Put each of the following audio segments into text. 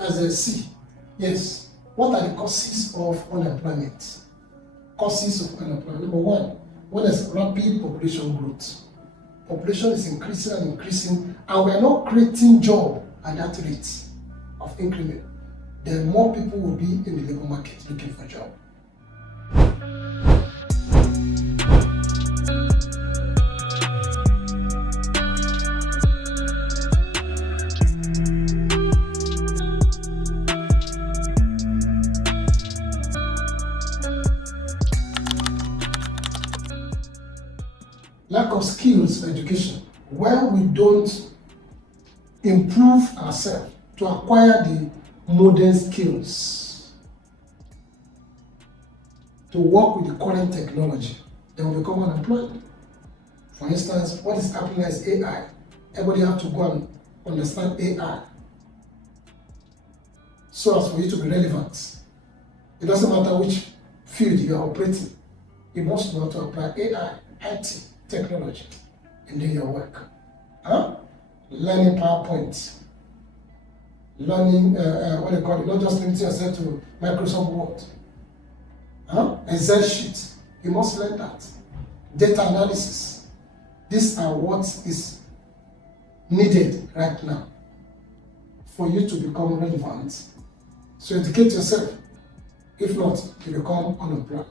as a C. Yes. What are the causes of unemployment? Causes of unemployment. Number one is rapid population growth. Population is increasing and increasing, and we are not creating job at that rate of increment. Then more people will be in the labor market looking for a job. Lack of skills for education, where we don't improve ourselves to acquire the modern skills to work with the current technology, then we become unemployed. For instance, what is happening is AI. Everybody has to go and understand AI so as for you to be relevant. It doesn't matter which field you are operating. You must know how to apply AI, IT, technology in doing your work. Learning PowerPoint, learning what they call it, not just limiting yourself to Microsoft Word, Excel sheet. You must learn that. Data analysis. These are what is needed right now for you to become relevant. So educate yourself. If not, you become unemployed.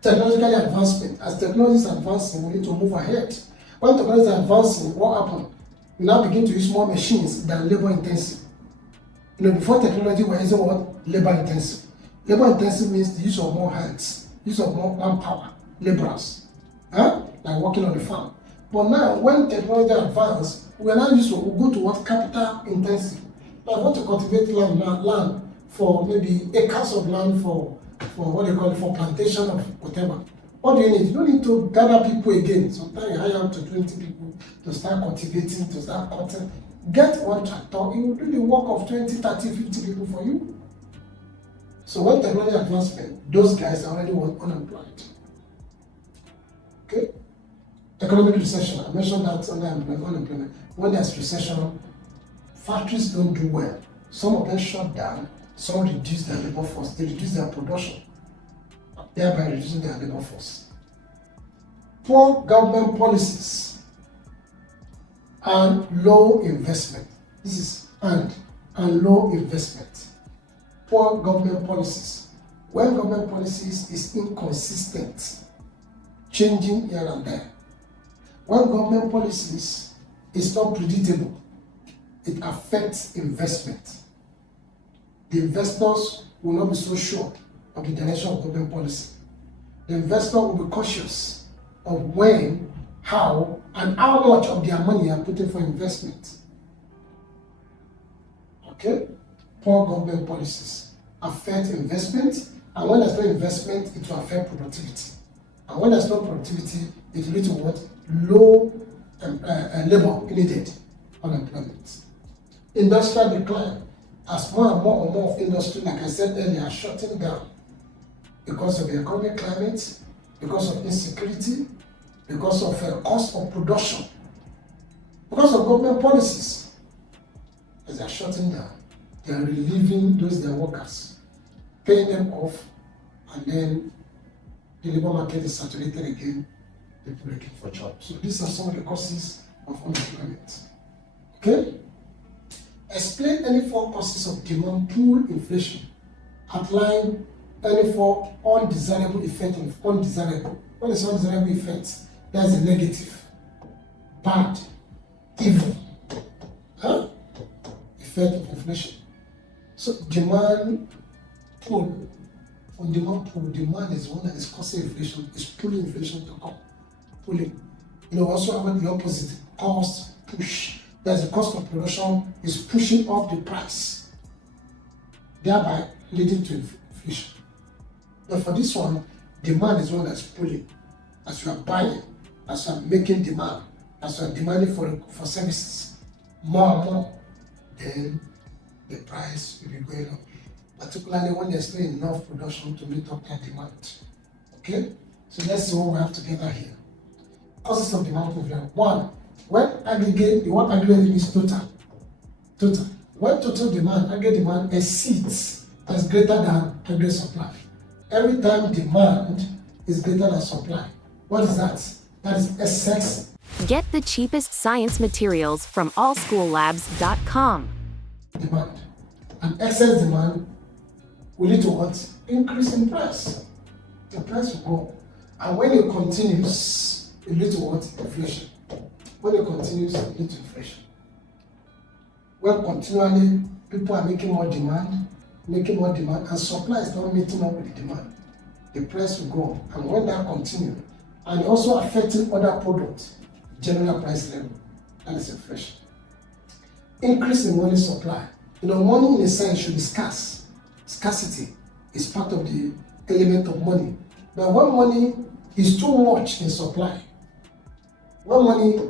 Technological advancement. As technology is advancing, we need to move ahead. When technology is advancing, what happens? We now begin to use more machines than labor intensive. Before technology, we were using what? Labor intensive. Labor intensive means the use of more hands, use of more manpower, laborers, like working on the farm. But now, when technology advances, we are now used to go to what? Capital intensive. Like want to cultivate land for maybe acres of land for what they call it, for plantation of whatever. What do you need? You don't need to gather people again. Sometimes you hire up to 20 people to start cultivating, to start cutting. Get one tractor, it will do the work of 20, 30, 50 people for you. So when technology advancement, those guys are already unemployed. Okay? Economic recession, I mentioned that under unemployment. When there's recession, factories don't do well. Some of them shut down, some reduce their labor force, they reduce their production, thereby reducing their labor force. Poor government policies and low investment. This is and low investment. Poor government policies. When government policies is inconsistent, changing here and there. When government policies is not predictable, it affects investment. The investors will not be so sure of the direction of government policy. The investor will be cautious of when, how, and how much of their money are putting for investment. Okay? Poor government policies affect investment, and when there's no investment, it will affect productivity. And when there's no productivity, it will lead to what? Low labor needed, unemployment. Industrial decline. As more and more of industry, like I said earlier, are shutting down because of the economic climate, because of insecurity, because of cost of production, because of government policies. As they are shutting down, they are relieving their workers, paying them off, and then the labor market is saturated again, people looking for jobs. So these are some of the causes of unemployment. Okay? Explain any four causes of demand pool inflation. Outline any four undesirable effects of undesirable. What is undesirable effect? That's a negative, bad, evil effect of inflation. So demand pool. On demand pool, demand is one that is causing inflation, is pulling inflation to come. Pulling. Also have the opposite, cost, push. That's the cost of production is pushing up the price, thereby leading to inflation. But for this one, demand is one that's pulling. As you are buying, as you are making demand, as you are demanding for services, more and more, then the price will be going up. Particularly when there's not enough production to meet up that demand. Okay? So let's see what we have together here. Causes of demand problem. One, when aggregate, the word aggregate means total. Total. When total demand, aggregate demand exceeds, that's greater than aggregate supply. Every time demand is greater than supply, what is that? That is excess Get the cheapest science materials from allschoollabs.com. demand. And excess demand will lead to what? Increase in price. The price will go. And when it continues, it will lead to what? Inflation. When it continues, it will lead to inflation. When continually people are making more demand, and supply is not meeting up with the demand, the price will go up. And when that continues, and also affecting other products, general price level, that is inflation. Increase in money supply. Money in a sense should be scarce. Scarcity is part of the element of money. But when money is too much in supply, when money,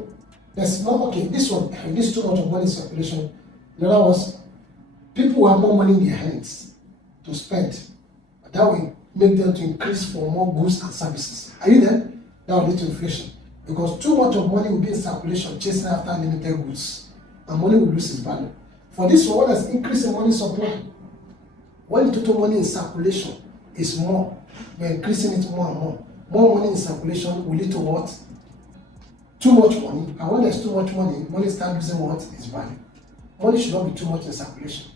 there's not, okay, this too much of money in circulation. In other words, people have more money in their hands to spend. That will make them to increase for more goods and services. Are you there? That will lead to inflation. Because too much of money will be in circulation, chasing after limited goods, and money will lose its value. For this one, there's increase in money supply. When the total money in circulation is more, we're increasing it more and more. More money in circulation will lead to what? Too much money. And when there's too much money, money starts losing what? Its value. Money should not be too much in circulation.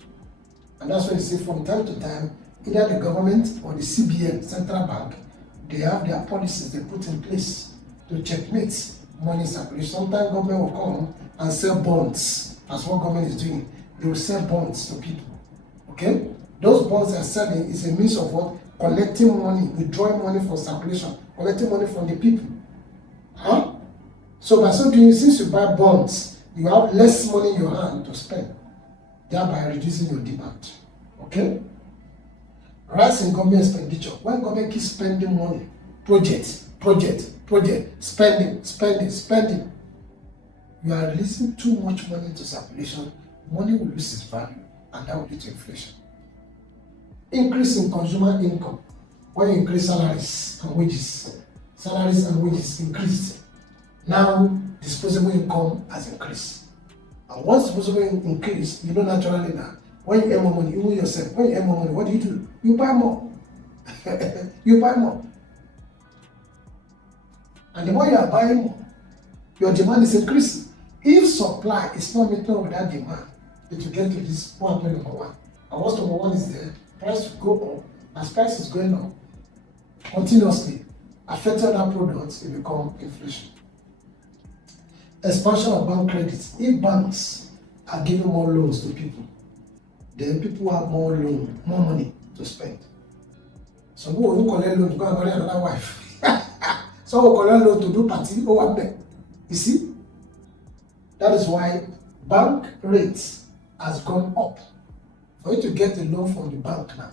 And that's why you see from time to time, either the government or the CBN, central bank, they have their policies they put in place to checkmate money circulation. Sometimes government will come and sell bonds. That's what government is doing. They will sell bonds to people. Okay? Those bonds they are selling is a means of what? Collecting money, withdrawing money from circulation, collecting money from the people. Huh? So by so doing, since you buy bonds, you have less money in your hand to spend, thereby reducing your demand. Okay? Rise in government expenditure. When government keeps spending money, project, spending, you are releasing too much money into circulation, money will lose its value, and that will lead to inflation. Increase in consumer income. When you increase salaries and wages increased, now disposable income has increased. And once disposable income increase, you know naturally that when you earn more money, even yourself, when you earn more money, what do? You buy more. You buy more. And the more you are buying more, your demand is increasing. If supply is not meeting up with that demand, it will get to this point number one. And once number one is there, price will go up. As price is going up continuously, affecting other products, it becomes inflation. Expansion of bank credits. If banks are giving more loans to people, then people have more money to spend. Some people will collect loan to go and marry another wife. Some will collect loan to do party over there. You see? That is why bank rates has gone up. For you to get a loan from the bank now,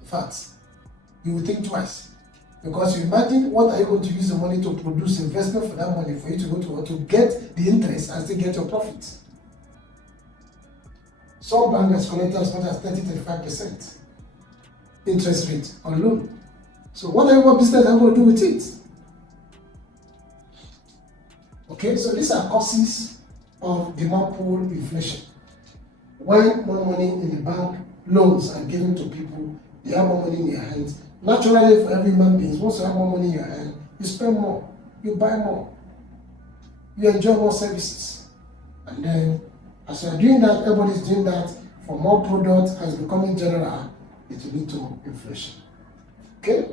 in fact, you will think twice. Because you imagine what are you going to use the money to produce investment for that money for you to go to get the interest and still get your profit. Some banks collect as much as 30-35% interest rate on loan. So what business are you going to do with it? Okay, so these are causes of demand pull inflation. When more money in the bank, loans are given to people, they have more money in their hands. Naturally, for every human being, once you have more money in your hand, you spend more, you buy more, you enjoy more services. And then, as you are doing that, everybody is doing that, for more products as becoming general, it will lead to inflation. Okay?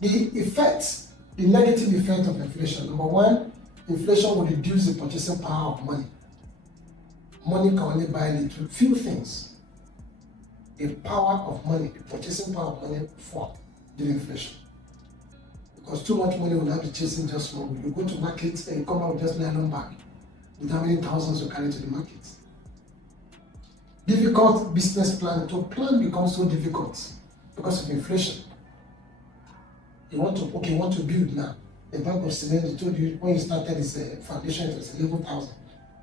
The negative effect of inflation. Number one, inflation will reduce the purchasing power of money. Money can only buy few things. The power of money, the purchasing power of money fall during inflation. Because too much money will not be chasing just small. You go to market and you come out with just nylon bag with how many thousands you carry to the market. Difficult business planning. To plan becomes so difficult because of inflation. You want to build now. The bag of cement, they told you when you started this foundation, it was 11,000.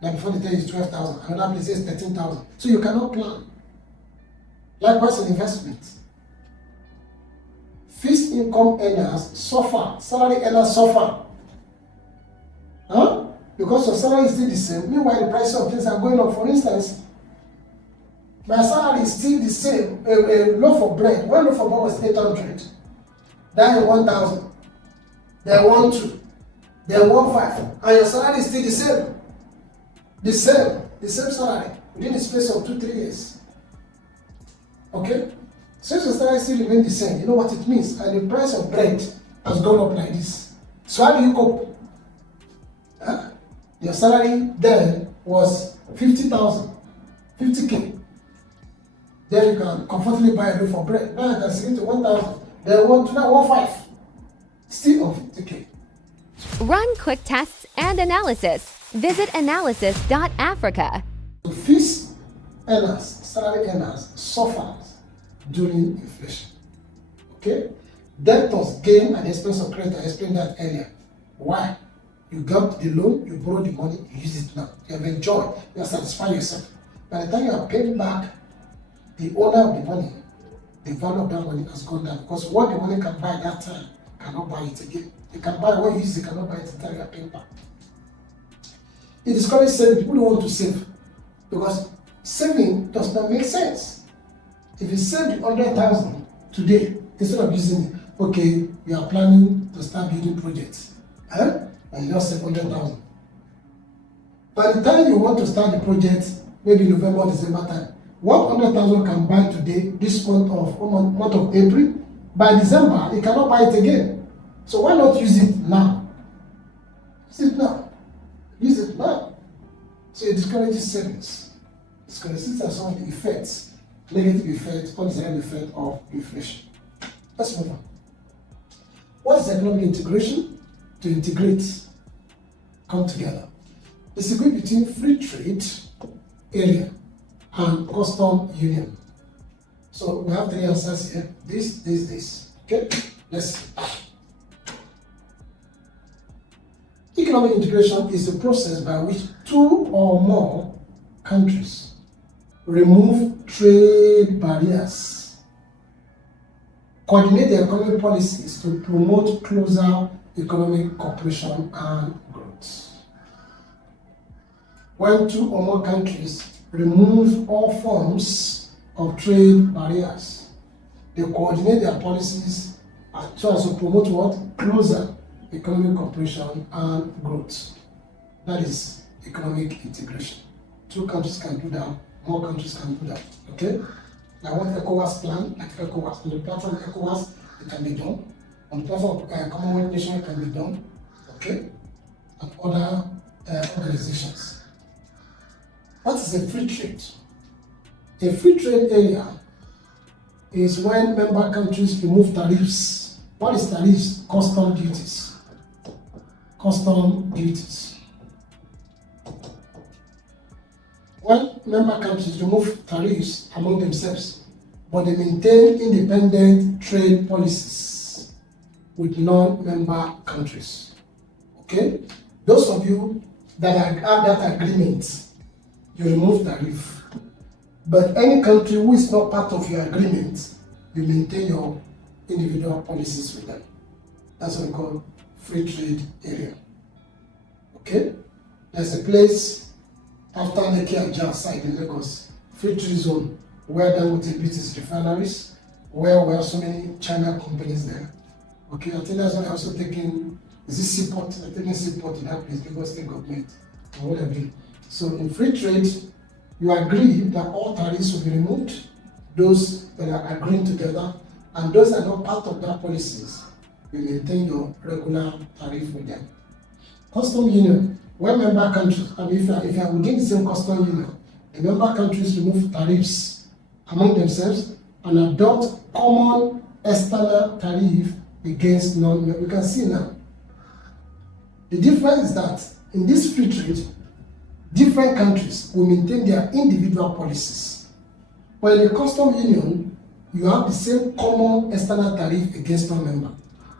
Now before they tell you it's 12,000, another place is 13,000. So you cannot plan. Likewise in investment. Fixed income earners suffer, salary earners suffer. Huh? because your salary is still the same. Meanwhile, the price of things are going up. For instance, my salary is still the same. A loaf of bread, one loaf of bread was 800. Then 1,000. Then 1,2. Then 1,5. And your salary is still the same. The same salary within the space of 2-3 years. Okay? Since your salary still remains the same, you know what it means. And the price of bread has gone up like this. So how do you cope? Huh? Your salary then was 50,000, 50K. Then you can comfortably buy a loaf of bread. Now you can save it to 1,000. Then 1,500. Still on 50K. Run quick tests and analysis. Visit analysis.africa. Fees earners, salary earners suffers during inflation. Okay? Debtors gain at the expense of credit. I explained that earlier. Why? You got the loan, you borrow the money, you use it now. You have enjoyed, you have satisfied yourself. By the time you are paying back the owner of the money, the value of that money has gone down, because what the money can buy at that time cannot buy it again. You can buy what you use, you cannot buy it until you are paying back. It discourages saving. People don't want to save because saving does not make sense. If you save the 100,000 today, instead of using it, okay, you are planning to start building projects, and you just save 100,000. By the time you want to start the project, maybe November or December time, what 100,000 can buy today, this month of April, by December, it cannot buy it again. So why not use it now? Use it now. Use it now. So it discourages savings. These are some of the effects, negative effects, undesirable effect of inflation. Let's move on. What is economic integration? To integrate, come together. It's a group between free trade area and custom union. So we have three answers here. This. Okay? Let's see. Economic integration is the process by which two or more countries remove trade barriers, coordinate their economic policies to promote closer economic cooperation and growth. When two or more countries remove all forms of trade barriers, they coordinate their policies so as to promote what? Closer economic cooperation and growth. That is economic integration. Two countries can do that, more countries can do that. Okay? Now what ECOWAS plan, like ECOWAS, on the platform of ECOWAS, it can be done. On the platform of Commonwealth Nation, it can be done. Okay? And other organizations. What is a free trade? A free trade area is when member countries remove tariffs. What is tariffs? Custom duties. Custom duties. When member countries remove tariffs among themselves, but they maintain independent trade policies with non-member countries. Okay? Those of you that have that agreement, you remove tariff. But any country who is not part of your agreement, you maintain your individual policies with them. That's what we call free trade area. Okay? There's a place after Lekki and Jah side in Lagos, free trade zone, where Dangote built its refineries, where we have so many China companies there. Okay, I think that's why they're also taking, is this seaport? They're taking seaport in that place, Lagos state government, or whatever. So in free trade, you agree that all tariffs will be removed, those that are agreeing together, and those that are not part of their policies, you maintain your regular tariff with them. Custom union, where member countries, if you are within the same custom union, the member countries remove tariffs among themselves and adopt common external tariff against non-member. You can see now. The difference is that in this free trade, different countries will maintain their individual policies. But in the custom union, you have the same common external tariff against non-member.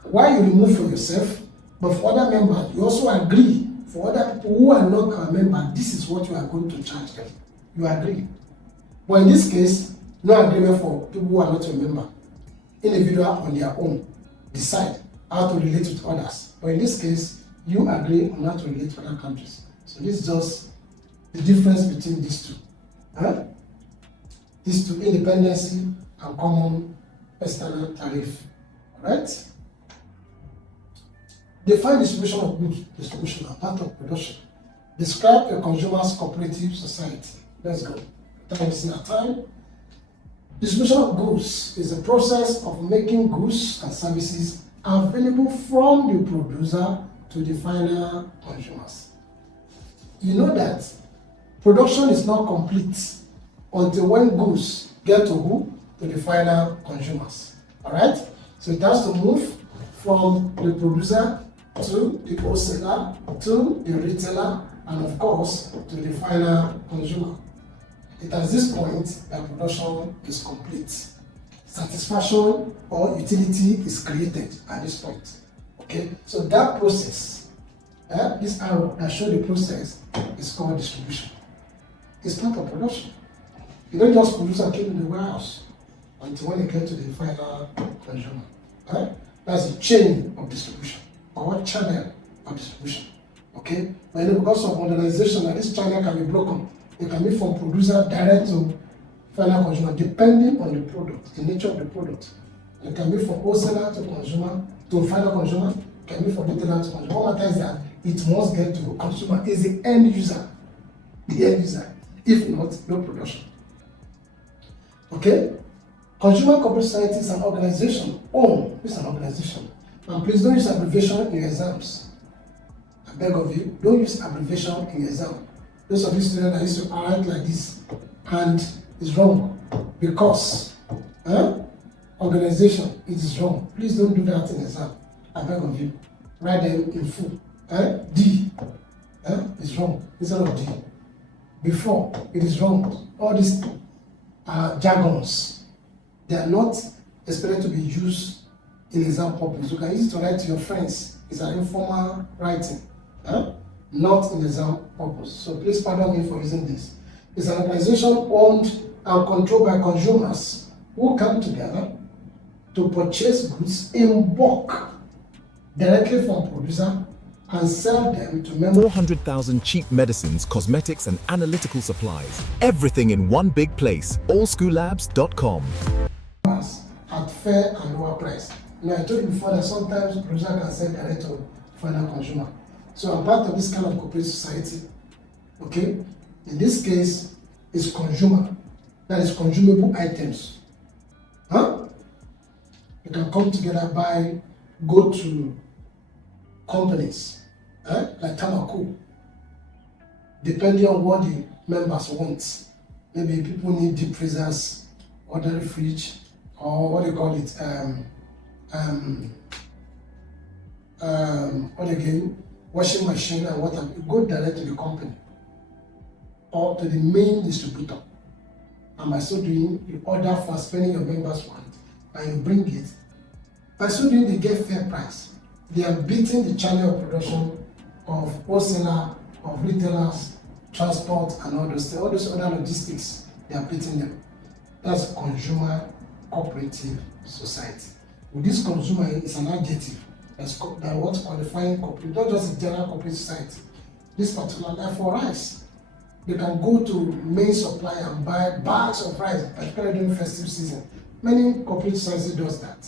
Why you remove for yourself, but for other members, you also agree for other people who are not our member, this is what you are going to charge them. You agree. But in this case, no agreement for people who are not your member. Individual on their own decide how to relate with others. But in this case, you agree on how to relate to other countries. So this is just the difference between these two. These two, independency and common external tariff. Alright? Define distribution of goods, distribution and part of production. Describe a consumer's cooperative society. Let's go. Time is not time. Distribution of goods is the process of making goods and services available from the producer to the final consumers. You know that production is not complete until when goods get to who? To the final consumers. Alright? So it has to move from the producer to the wholesaler to the retailer and of course to the final consumer. It at this point that production is complete. Satisfaction or utility is created at this point. Okay, so that process, this arrow that shows the process is called distribution. It's part of production. You don't just produce and keep in the warehouse until when you get to the final consumer. That's a chain of distribution or channel of distribution. Okay, but because of modernization, this channel can be broken. It can be from producer direct to final consumer, depending on the product, the nature of the product. It can be from wholesaler to consumer, to final consumer, it can be from retailer to consumer. What matters is that it must get to the consumer, is the end user. The end user. If not, no production. Okay? Consumer Cooperative Society is an organization. Oh, it's an organization. And please don't use abbreviation in your exams. I beg of you, don't use abbreviation in your exam. Those of you students that used to write like this, and it's wrong because organization, it is wrong. Please don't do that in exam. I beg of you. Write them in full. D is wrong instead of D. Before, it is wrong. All these jargons, they are not expected to be used in exam purpose. You can use it to write to your friends. It's an informal writing. Not in exam purpose. So please pardon me for using this. It's an organization owned and controlled by consumers who come together to purchase goods in bulk directly from producer and sell them to members. 400,000 cheap medicines, cosmetics, and analytical supplies. Everything in one big place. AllSchoolLabs.com. At fair and lower price. Now I told you before that sometimes producer can sell direct to final consumer. So I'm part of this kind of cooperative society. Okay? In this case, it's consumer. That is consumable items. You can come together go to companies like Tamako, depending on what the members want. Maybe people need deep freezers, ordinary fridge, or what do you call it? What again? Washing machine and water. You go direct to the company or to the main distributor. And by so doing, you order for spending your members' want and you bring it. By so doing, they get fair price. They are beating the channel of production of wholesaler, of retailers, transport, and all those other logistics. They are beating them. That's consumer cooperative society. With this consumer is an adjective that's what's qualifying cooperative, not just a general cooperative society. This particular, like for rice, they can go to main supply and buy bags of rice, particularly during festive season. Many cooperative society does that.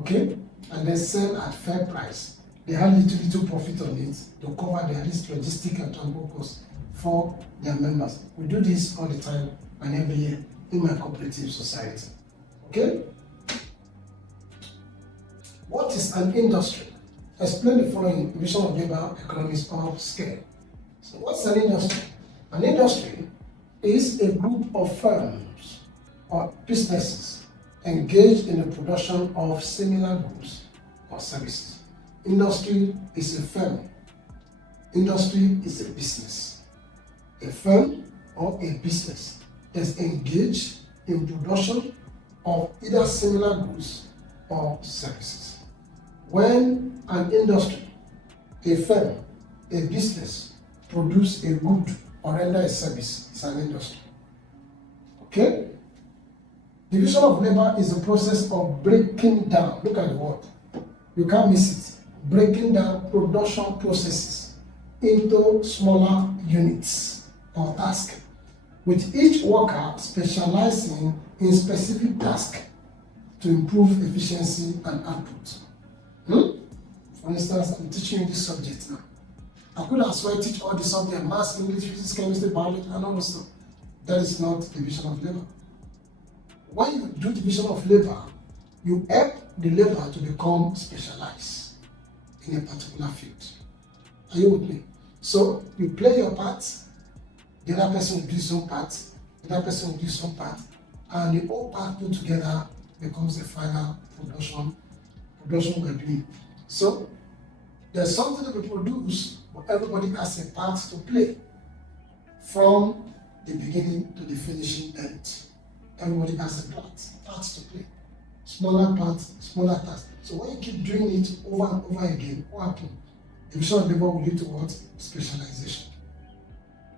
Okay? And they sell at fair price. They have little profit on it to cover their least logistic and transport costs for their members. We do this all the time and every year in my cooperative society. Okay? What is an industry? Explain the following Division of Labor Economics of Scale. So what's an industry? An industry is a group of firms or businesses engaged in the production of similar goods or services. Industry is a firm. Industry is a business. A firm or a business is engaged in production of either similar goods or services. When an industry, a firm, a business produce a good or render a service, it's an industry. Okay? Division of labor is the process of breaking down, look at the word, you can't miss it, breaking down production processes into smaller units or tasks, with each worker specializing in specific tasks to improve efficiency and output. For instance, I'm teaching you this subject now. I could as well teach all the subjects, maths, English, physics, chemistry, biology, and all that stuff. That is not division of labor. When you do division of labor, you help the labor to become specialized in a particular field. Are you with me? So you play your part, the other person will do his own part, the other person will do his own part, and the whole part put together becomes the final production we're doing. So there's something that we produce, but everybody has a part to play from the beginning to the finishing end. Everybody has a part to play. Smaller parts, smaller tasks. So when you keep doing it over and over again, what happens? Division of labor will lead to what? Specialization.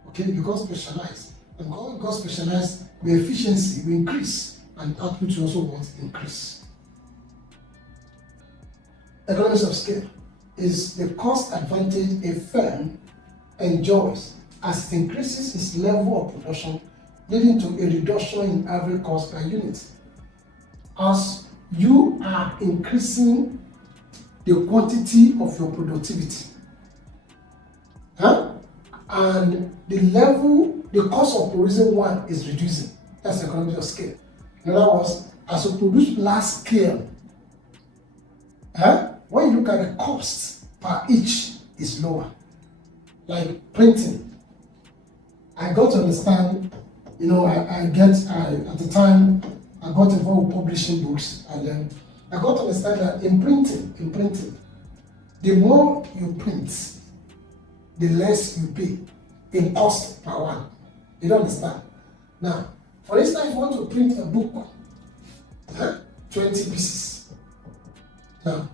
Okay, you become specialized. And when you become specialized, the efficiency will increase and output will also what? Increase. Economies of scale is the cost advantage a firm enjoys as it increases its level of production, leading to a reduction in average cost per unit. As you are increasing the quantity of your productivity, and the cost of producing one is reducing. That's economies of scale. In other words, as you produce large scale, when you look at the cost per each is lower. Like printing, I got to understand, at the time I got involved with publishing books, and then I got to understand that in printing, the more you print, the less you pay in cost per one. You don't understand? Now, for instance, if you want to print a book, 20 pieces. Now,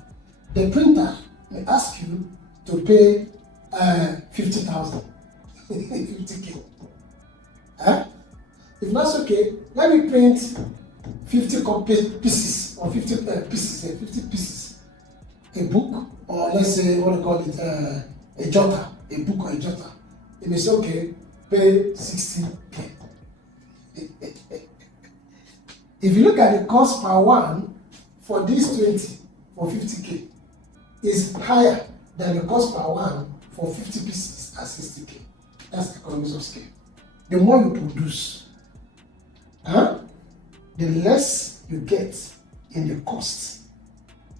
the printer may ask you to pay 50,000, 50K. If that's okay, let me print 50 pieces or 50 pieces, a book, or let's say, what do call it, a jotter, a book or a jotter. It may say, okay, pay 60K. If you look at the cost per one for this 20, for 50K, is higher than the cost per one for 50 pieces at 60K. That's economies of scale. The more you produce, the less you get in the cost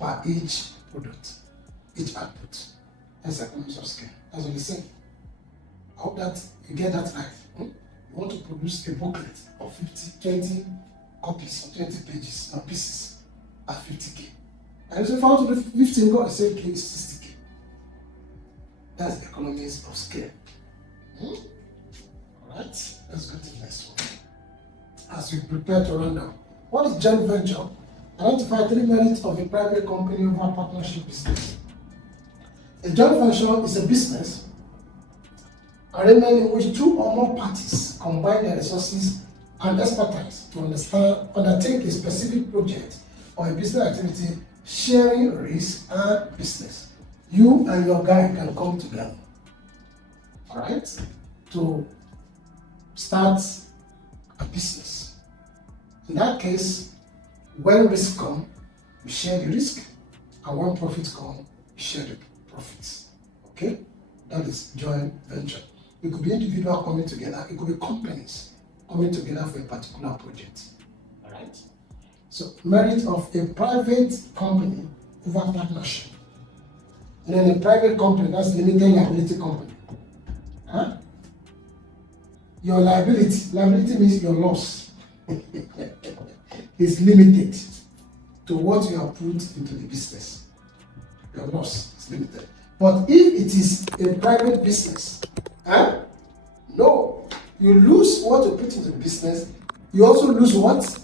per each product, each output. That's economies of scale. That's what they say. I hope that you get that right. You want to produce a booklet of 20 copies or 20 pages or pieces at 50K. And so if I want to do 15, go and say, okay, it's 60K. That's economies of scale. Alright, let's go to the next one. As we prepare to run down. What is joint venture? Identify 3 merits of a private company over a partnership business. A joint venture is a business arrangement in which 2 or more parties combine their resources and expertise to undertake a specific project or a business activity, sharing risk and business. You and your guy can come together, alright, to start a business. In that case, when risk comes, we share the risk, and when profits come, we share the profits. Okay? That is joint venture. It could be individuals coming together, it could be companies coming together for a particular project. Alright? So, merit of a private company over partnership. And then a private company, that's limited liability company. Your liability means your loss is limited to what you have put into the business. Your loss is limited. But if it is a private business, no, you lose what you put into the business, you also lose what?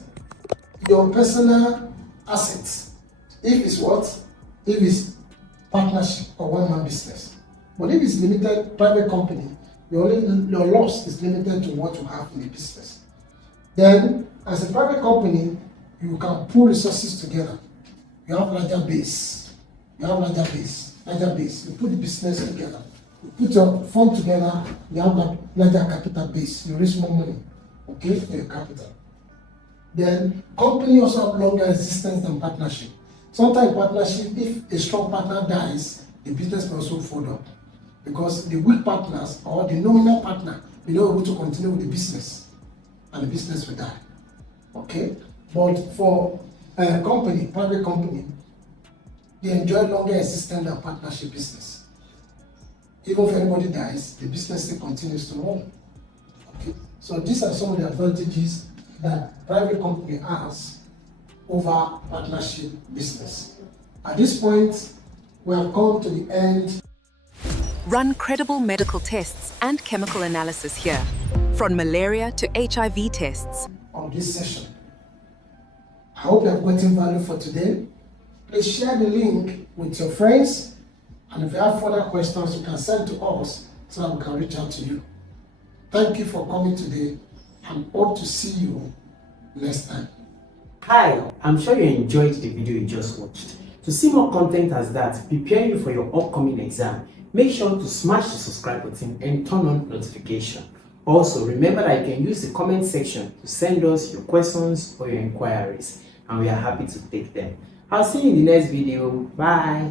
Your personal assets. If it's what? If it's partnership or one-man business. But if it's limited private company, your loss is limited to what you have in the business. Then, as a private company, you can pool resources together. You have larger base. You put the business together. You put your fund together, you have like larger capital base, you raise more money, okay, for your capital. Then company also have longer existence than partnership. Sometimes partnership, if a strong partner dies, the business will also fall up. Because the weak partners or the nominal partner will not be able to continue with the business, and the business will die. Okay? But for a company, private company, they enjoy longer existence than partnership business. Even if anybody dies, the business still continues to run. Okay? So these are some of the advantages that private company has over partnership business. At this point, we have come to the end. Run credible medical tests and chemical analysis here, from malaria to HIV tests. On this session. I hope you have gotten value for today. Please share the link with your friends, and if you have further questions, you can send to us so that we can reach out to you. Thank you for coming today, and hope to see you next time. Hi, I'm sure you enjoyed the video you just watched. To see more content as that, preparing you for your upcoming exam, make sure to smash the subscribe button and turn on notification. Also, remember that you can use the comment section to send us your questions or your inquiries, and we are happy to take them. I'll see you in the next video. Bye.